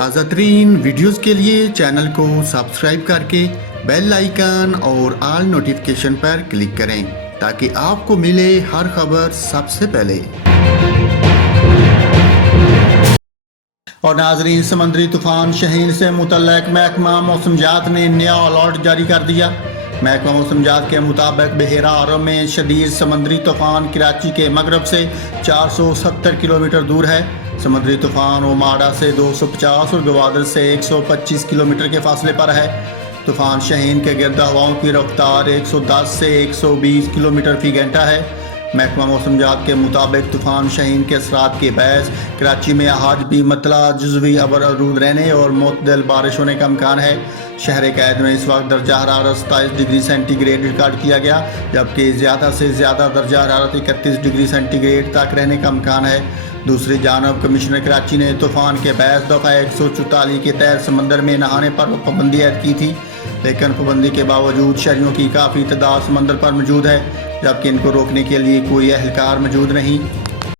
تازہ ترین ویڈیوز کے لیے چینل کو سبسکرائب کر کے بیل آئیکن اور آل نوٹیفیکیشن پر کلک کریں تاکہ آپ کو ملے ہر خبر سب سے پہلے۔ اور ناظرین، سمندری طوفان شہین سے متعلق محکمہ موسمیات نے نیا الرٹ جاری کر دیا۔ محکمہ موسمیات کے مطابق بحیرہ عرب میں شدید سمندری طوفان کراچی کے مغرب سے 470 کلومیٹر دور ہے۔ سمندری طوفان اوماڈا سے 250 اور گوادر سے 125 کلومیٹر کے فاصلے پر ہے۔ طوفان شہین کے گرد ہواؤں کی رفتار 110 سے 120 کلومیٹر فی گھنٹہ ہے۔ محکمہ موسمیات کے مطابق طوفان شہین کے اثرات کے باعث کراچی میں آج بھی مطلع جزوی ابر آلود رہنے اور معتدل بارش ہونے کا امکان ہے۔ شہر قائد میں اس وقت درجہ حرارت 27 ڈگری سینٹی گریڈ ریکارڈ کیا گیا، جبکہ زیادہ سے زیادہ درجہ حرارت 31 ڈگری سینٹی گریڈ تک رہنے کا امکان ہے۔ دوسری جانب کمشنر کراچی نے طوفان کے باعث دفعہ 144 کے تحت سمندر میں نہانے پر پابندی عائد کی تھی، لیکن پابندی کے باوجود شہریوں کی کافی تعداد سمندر پر موجود ہے، جبکہ ان کو روکنے کے لیے کوئی اہلکار موجود نہیں۔